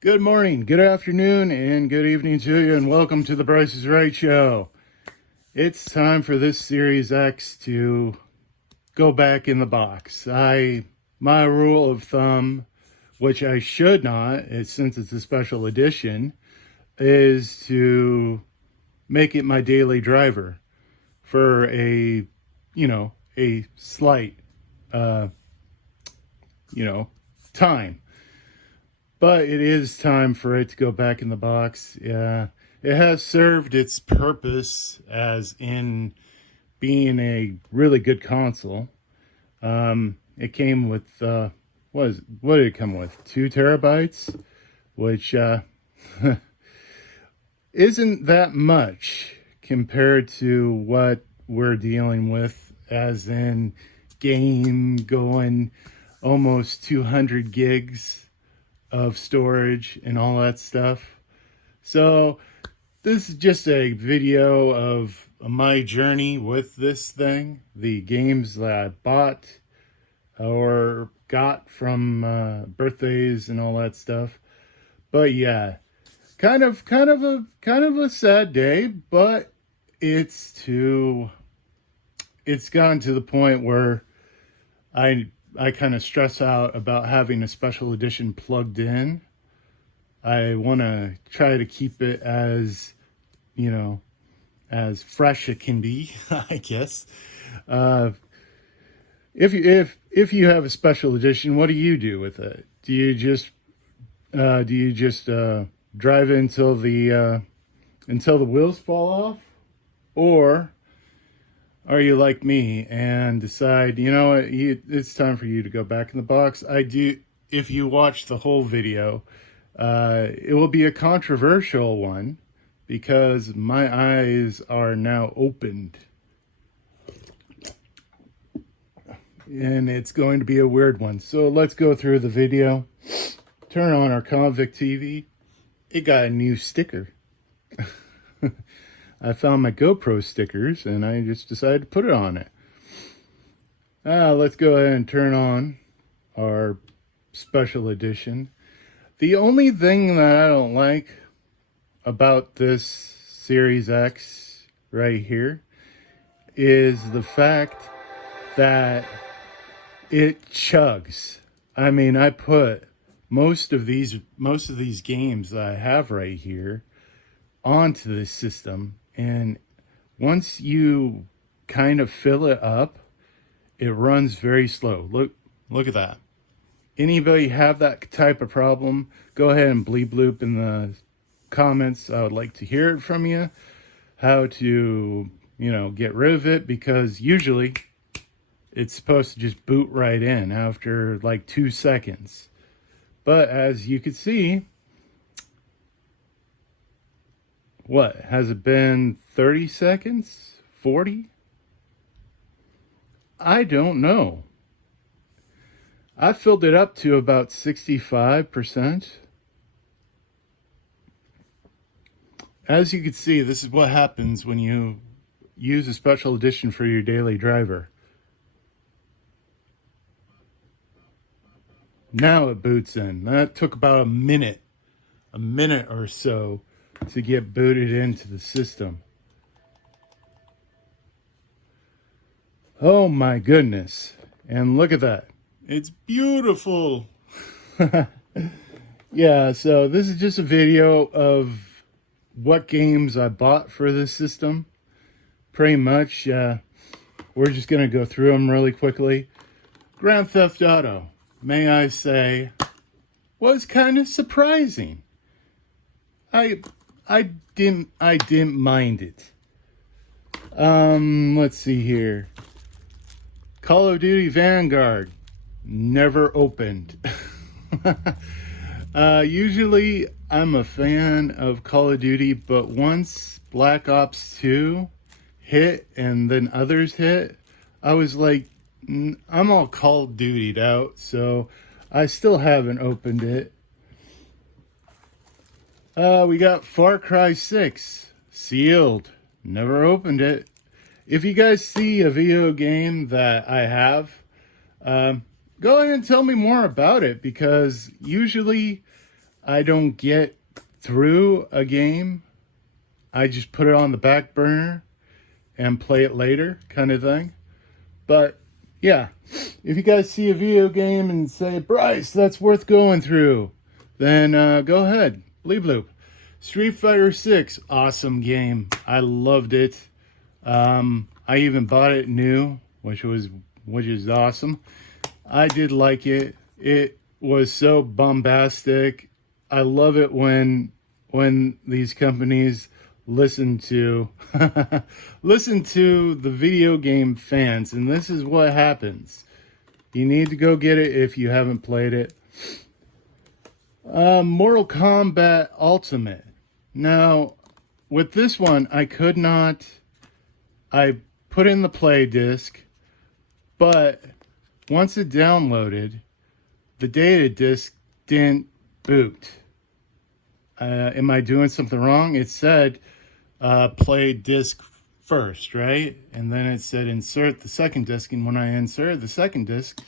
Good morning, good afternoon, and good evening to you, and welcome to the Bryce is Right Show. It's time for this Series X to go back in the box. My rule of thumb, which I should not, since it's a special edition, is to make it my daily driver for a slight, uh, time. But it is time for it to go back in the box. Yeah, it has served its purpose as in being a really good console. It came with what did it come with? 2 terabytes, which isn't that much compared to what we're dealing with, as in game going almost 200 gigs of storage and all that stuff. So this is just a video of my journey with this thing, the games that I bought or got from birthdays and all that stuff. But yeah, kind of a sad day, but it's gotten to the point where I kind of stress out about having a special edition plugged in. I want to try to keep it as, as fresh it can be, I guess. Uh, if you have a special edition, what do you do with it? Do you just drive it until the wheels fall off, or are you like me and decide, it's time for you to go back in the box? I do. If you watch the whole video, it will be a controversial one because my eyes are now opened. And it's going to be a weird one. So let's go through the video. Turn on our Convict TV. It got a new sticker. I found my GoPro stickers and I just decided to put it on it. Let's go ahead and turn on our special edition. The only thing that I don't like about this Series X right here is the fact that it chugs. I mean, I put most of these games that I have right here onto this system, and once you kind of fill it up, it runs very slow. Look at that. Anybody have that type of problem? Go ahead and bleep bloop in the comments. I would like to hear it from you, how to get rid of it, because usually it's supposed to just boot right in after like 2 seconds. But as you can see, what has it been? 30 seconds? 40? I don't know. I filled it up to about 65%. As you can see, this is what happens when you use a special edition for your daily driver. Now it boots in. That took about a minute or so to get booted into the system. Oh my goodness. And look at that. It's beautiful. Yeah, so this is just a video of what games I bought for this system. Pretty much, we're just going to go through them really quickly. Grand Theft Auto, may I say, was kind of surprising. I didn't mind it. Let's see here. Call of Duty Vanguard, never opened. Usually I'm a fan of Call of Duty, but once Black Ops 2 hit and then others hit, I was like, I'm all Call of Duty'd out, so I still haven't opened it. We got Far Cry 6, sealed, never opened it. If you guys see a video game that I have, go ahead and tell me more about it, because usually I don't get through a game, I just put it on the back burner and play it later, kind of thing. But yeah, if you guys see a video game and say, Bryce, that's worth going through, then go ahead. Bleep bloop. Street Fighter 6, awesome game. I loved it. I even bought it new, which is awesome. I did like it. It was so bombastic. I love it when these companies listen to listen to the video game fans, and this is what happens. You need to go get it if you haven't played it. Mortal Kombat Ultimate. Now, with this one, I put in the play disc, but once it downloaded, the data disc didn't boot. Am I doing something wrong? It said play disc first, right? And then it said insert the second disc. And when I inserted the second disc,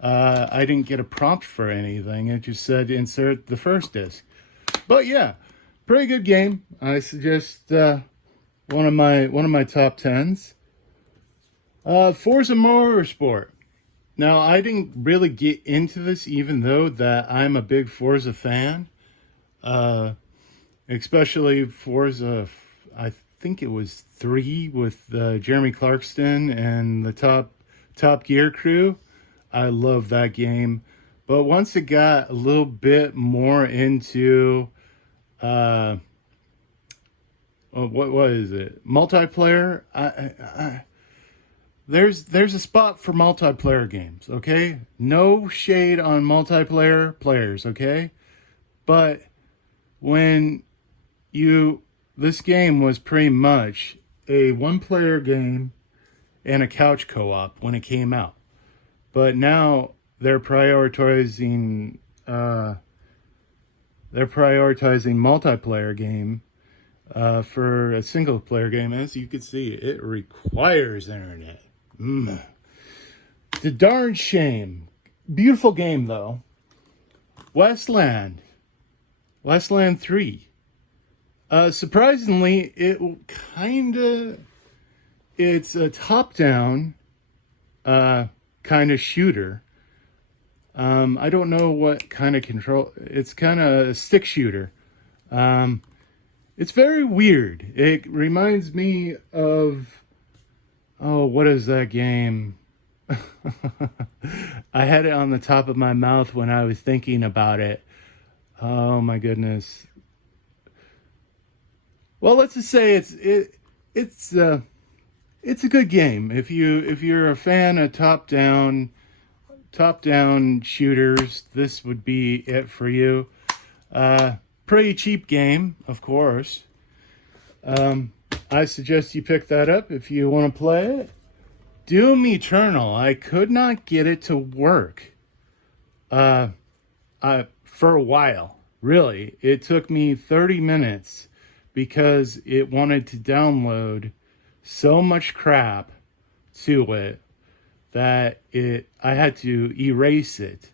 I didn't get a prompt for anything. It just said insert the first disc. But yeah, pretty good game. I suggest one of my top 10s. Forza Motorsport. Now, I didn't really get into this, even though that I'm a big Forza fan. Especially Forza, I think it was 3 with Jeremy Clarkson and the Top Gear crew. I love that game. But once it got a little bit more into what is it? Multiplayer. There's a spot for multiplayer games, okay? No shade on multiplayer players, okay? But when this game was pretty much a one-player game and a couch co-op when it came out. But now they're prioritizing multiplayer game for a single player game. As you can see, it requires internet. The darn shame. Beautiful game though. Westland 3. Surprisingly, it's a top-down kind of shooter. I don't know what kind of control. It's kind of a stick shooter. It's very weird. It reminds me of, what is that game? I had it on the top of my mouth when I was thinking about it. Oh my goodness. Well, let's just say it's a good game. If you're a fan of top-down shooters, this would be it for you. Pretty cheap game, of course. I suggest you pick that up if you want to play it. Doom Eternal. I could not get it to work. For a while, really. It took me 30 minutes because it wanted to download so much crap to it that I had to erase it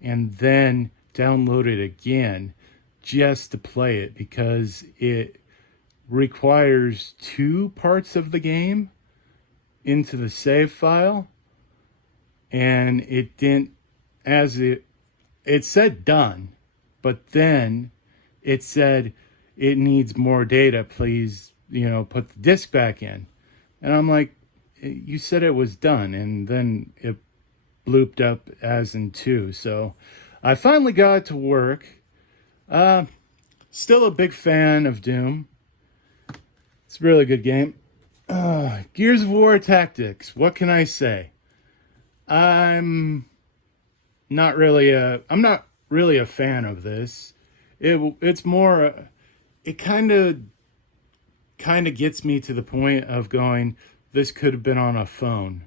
and then download it again just to play it, because it requires 2 parts of the game into the save file, and it didn't, it said done, but then it said it needs more data, please, put the disk back in. And I'm like, you said it was done, and then it blooped up as in 2. So I finally got it to work. Still a big fan of Doom. It's a really good game. Gears of War Tactics. What can I say? I'm not really a fan of this. It's more, it kind of gets me to the point of going, this could have been on a phone.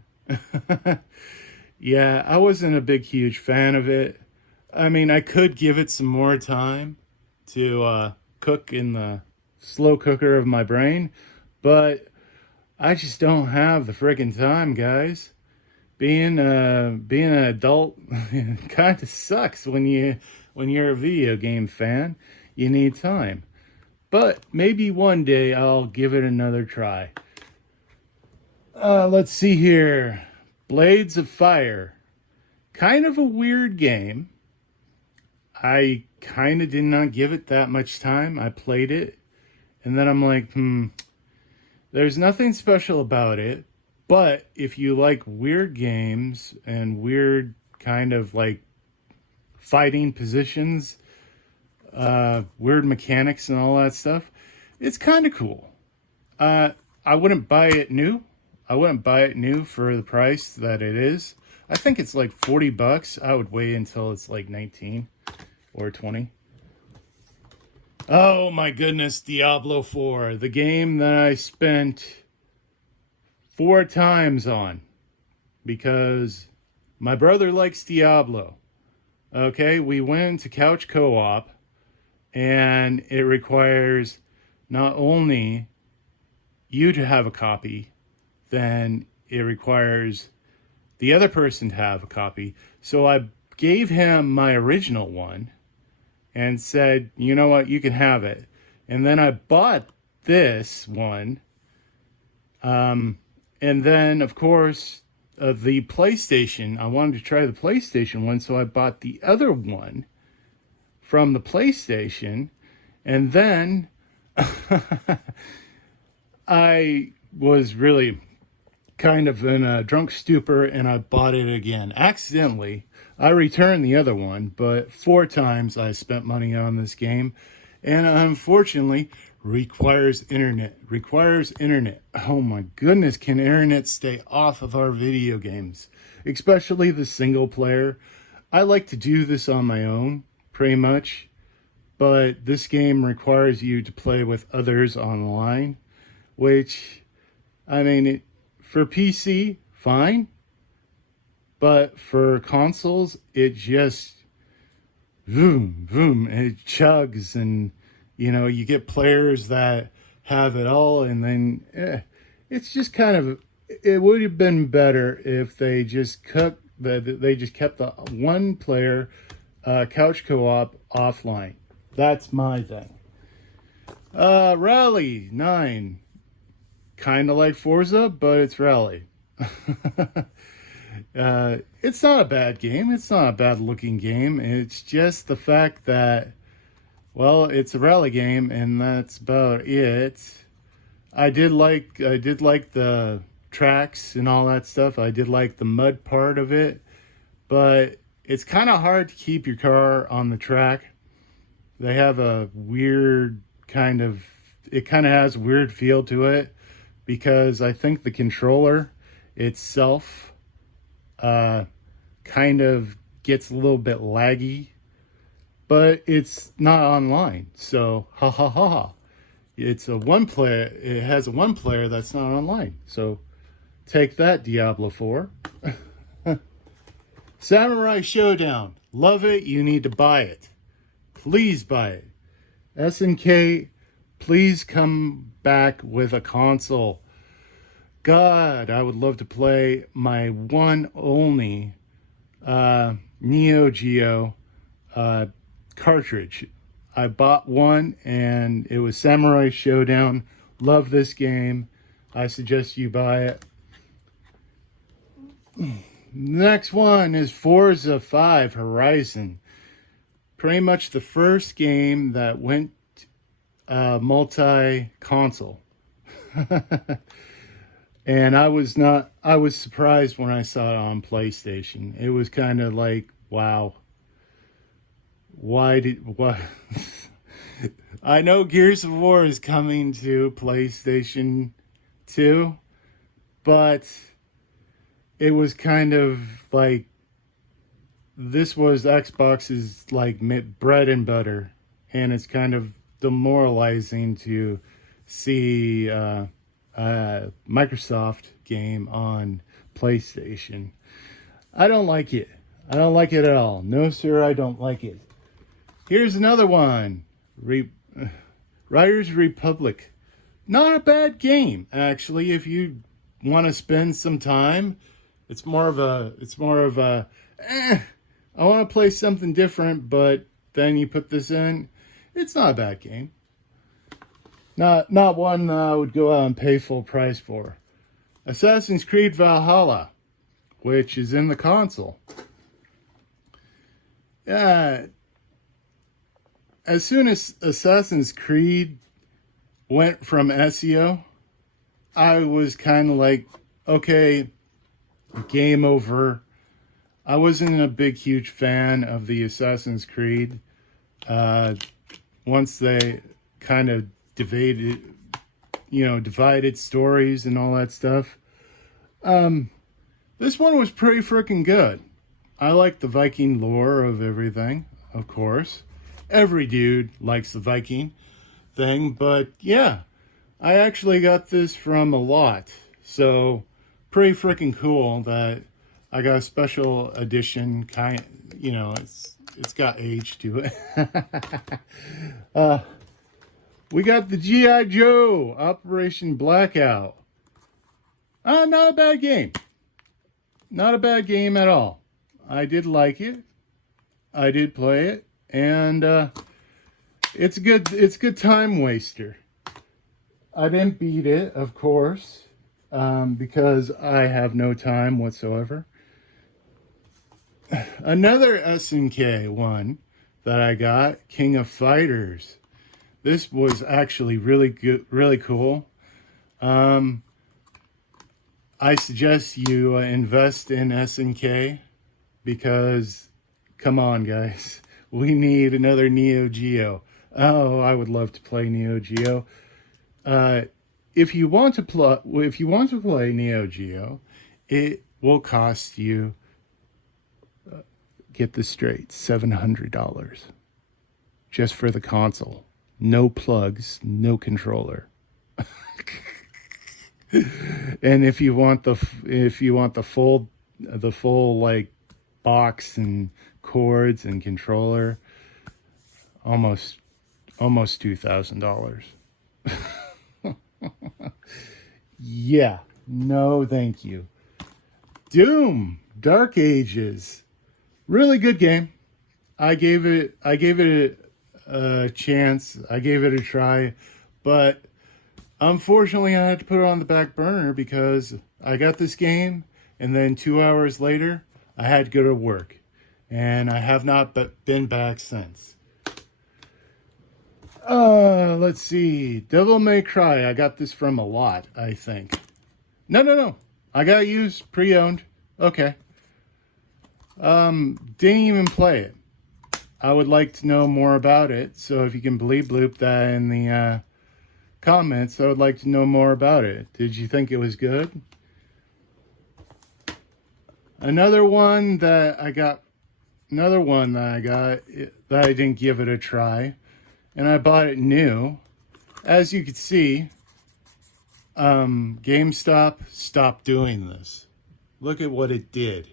Yeah, I wasn't a huge fan of it. I mean, I could give it some more time to cook in the slow cooker of my brain, but I just don't have the friggin' time, guys. Being an adult kind of sucks when when you're a video game fan, you need time. But maybe one day I'll give it another try. Let's see here. Blades of Fire. Kind of a weird game. I kind of did not give it that much time. I played it, and then I'm like, there's nothing special about it. But if you like weird games and weird kind of like fighting positions, weird mechanics and all that stuff, it's kind of cool. I wouldn't buy it new. I wouldn't buy it new for the price that it is. I think it's like $40. I would wait until it's like 19 or 20. Oh my goodness, Diablo 4, the game that I spent 4 times on because my brother likes Diablo. Okay, we went to couch co-op, and it requires not only you to have a copy, then it requires the other person to have a copy. So I gave him my original one and said, you know what, you can have it. And then I bought this one. And then, of course, the PlayStation, I wanted to try the PlayStation one, so I bought the other one from the PlayStation. And then I was really kind of in a drunk stupor, and I bought it again. Accidentally, I returned the other one, but 4 times I spent money on this game. And unfortunately, requires internet. Oh my goodness, can internet stay off of our video games? Especially the single player. I like to do this on my own, pretty much. But this game requires you to play with others online. Which, I mean, for PC, fine. But for consoles, it just boom, boom, and it chugs, and you know, you get players that have it all, and then it's just kind of, it would have been better if they just kept the one player couch co-op offline. That's my thing. Rally 9. Kind of like Forza, but it's Rally. It's not a bad game. It's not a bad looking game. It's just the fact that, well, it's a rally game, and that's about it. I did like the tracks and all that stuff. I did like the mud part of it, but it's kind of hard to keep your car on the track. They have a weird it kind of has a weird feel to it, because I think the controller itself kind of gets a little bit laggy, but it's not online, so ha ha ha ha. It's a one player. It has a one player that's not online. So take that, Diablo 4. Samurai Showdown. Love it. You need to buy it. Please buy it. SNK, please come back with a console. God, I would love to play my one only Neo Geo cartridge. I bought one, and it was Samurai Showdown. Love this game. I suggest you buy it. Next one is Forza 5 Horizon. Pretty much the first game that went multi-console. And I was surprised when I saw it on PlayStation. It was kind of like, wow. What? I know Gears of War is coming to PlayStation 2, but it was kind of like, this was Xbox's like bread and butter, and it's kind of demoralizing to see Microsoft game on PlayStation. I don't like it. I don't like it at all. No, sir, I don't like it. Here's another one. Riders Republic. Not a bad game, actually, if you want to spend some time. It's more of a I want to play something different, but then you put this in. It's not a bad game. Not one that I would go out and pay full price for. Assassin's Creed Valhalla, which is in the console. Yeah. As soon as Assassin's Creed went from SEO, I was kind of like, okay, game over. I wasn't a big, huge fan of the Assassin's Creed. Once they kind of divided stories and all that stuff. This one was pretty freaking good. I like the Viking lore of everything, of course. Every dude likes the Viking thing, but yeah, I actually got this from a lot. So pretty freaking cool that I got a special edition it's got age to it. We got the G.I. Joe Operation Blackout. Not a bad game. Not a bad game at all. I did like it. I did play it, and it's a good time waster. I didn't beat it, of course, because I have no time whatsoever. Another SNK one that I got, King of Fighters. This was actually really good, really cool. I suggest you invest in SNK because, come on, guys, we need another Neo Geo. Oh, I would love to play Neo Geo. If you want to play Neo Geo, it will cost you, get this straight, $700 just for the console. No plugs, no controller. And if you want the full like box and cords and controller, almost $2,000. Yeah, no thank you. Doom Dark Ages, really good game. I gave it a chance. I gave it a try, but unfortunately I had to put it on the back burner because I got this game and then 2 hours later I had to go to work, and I have not been back since. Let's see. Devil May Cry. I got this from a lot, I think. No. I got used, pre-owned. Okay. Didn't even play it. I would like to know more about it, so if you can bleep bloop that in the comments, I would like to know more about it. Did you think it was good? Another one that I got that I didn't give it a try, and I bought it new. As you can see, GameStop stopped doing this. Look at what it did.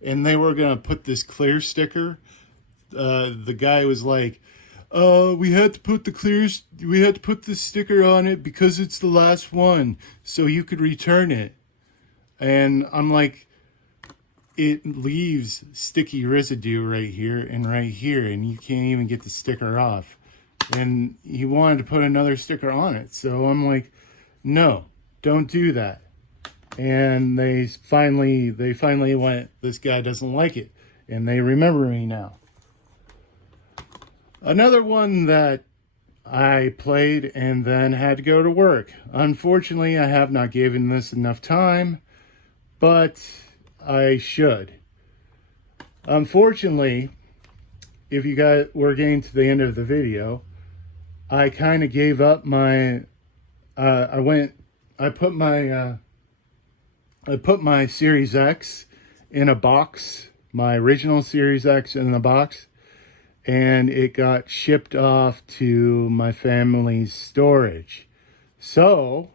And they were going to put this clear sticker. The guy was like, we had to put this sticker on it because it's the last one, so you could return it. And I'm like, it leaves sticky residue right here, and you can't even get the sticker off. And he wanted to put another sticker on it, so I'm like, no, don't do that. And they finally went, this guy doesn't like it, and they remember me now. Another one that I played and then had to go to work. Unfortunately, I have not given this enough time, but I should. Unfortunately, if you guys were getting to the end of the video, I kind of gave up my, I put my Series X in a box, my original Series X in a box, and it got shipped off to my family's storage. So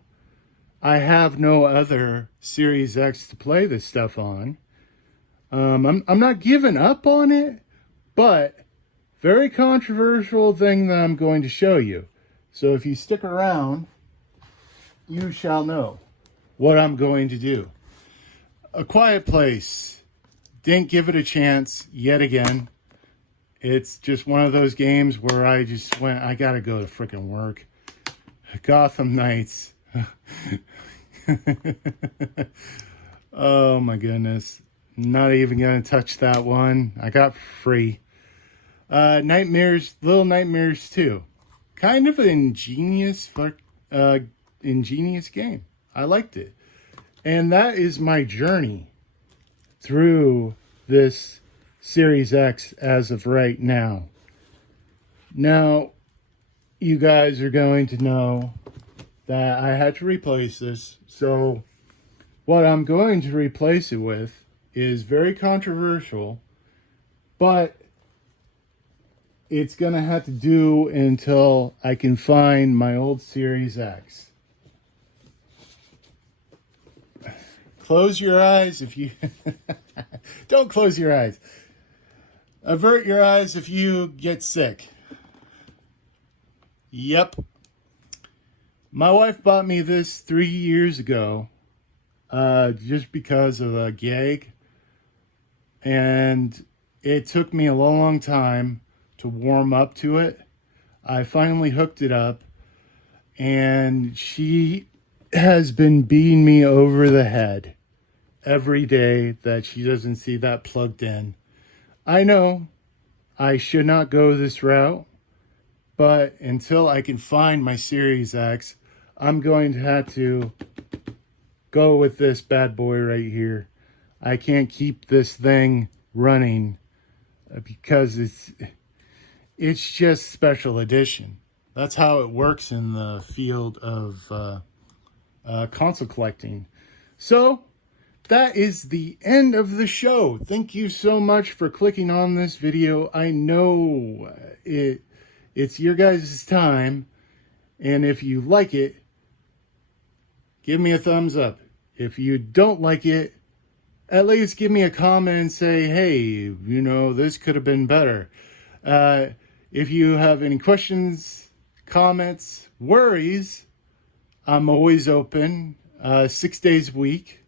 I have no other Series X to play this stuff on. I'm not giving up on it, but very controversial thing that I'm going to show you. So if you stick around, you shall know what I'm going to do. A Quiet Place. Didn't give it a chance yet again. It's just one of those games where I just went, I gotta go to freaking work. Gotham Knights. Oh my goodness. Not even gonna touch that one. I got free. Nightmares, Little Nightmares 2. Kind of an ingenious game. I liked it. And that is my journey through this Series X as of right now. Now, you guys are going to know that I had to replace this. So, what I'm going to replace it with is very controversial, but it's going to have to do until I can find my old Series X. Close your eyes if you... Don't close your eyes. Avert your eyes if you get sick. Yep. My wife bought me this 3 years ago. Just because of a gag. And it took me a long time to warm up to it. I finally hooked it up. And she has been beating me over the head every day that she doesn't see that plugged in. I know I should not go this route, but until I can find my Series X, I'm going to have to go with this bad boy right here. I can't keep this thing running because it's just special edition. That's how it works in the field of console collecting. So that is the end of the show. Thank you so much for clicking on this video. I know it's your guys' time, and if you like it, give me a thumbs up. If you don't like it, at least give me a comment and say, hey, you know, this could have been better. If you have any questions, comments, worries, I'm always open 6 days a week.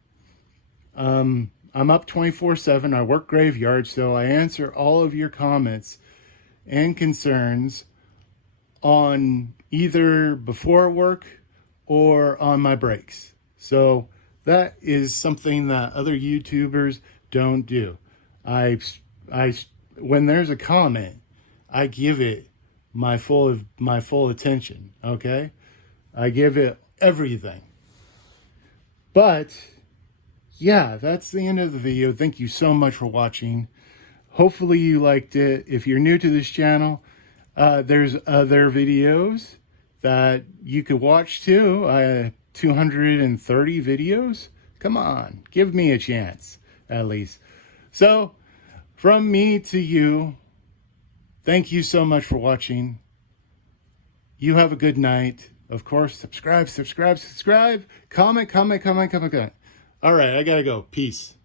I'm up 24/7. I work graveyard, so I answer all of your comments and concerns on either before work or on my breaks. So that is something that other YouTubers don't do. When there's a comment, I give it my full attention. Okay, I give it everything. But yeah, that's the end of the video. Thank you so much for watching. Hopefully you liked it. If you're new to this channel, there's other videos that you could watch too. 230 videos. Come on, give me a chance at least. So from me to you, thank you so much for watching. You have a good night. Of course, subscribe. Comment. All right, I gotta go. Peace.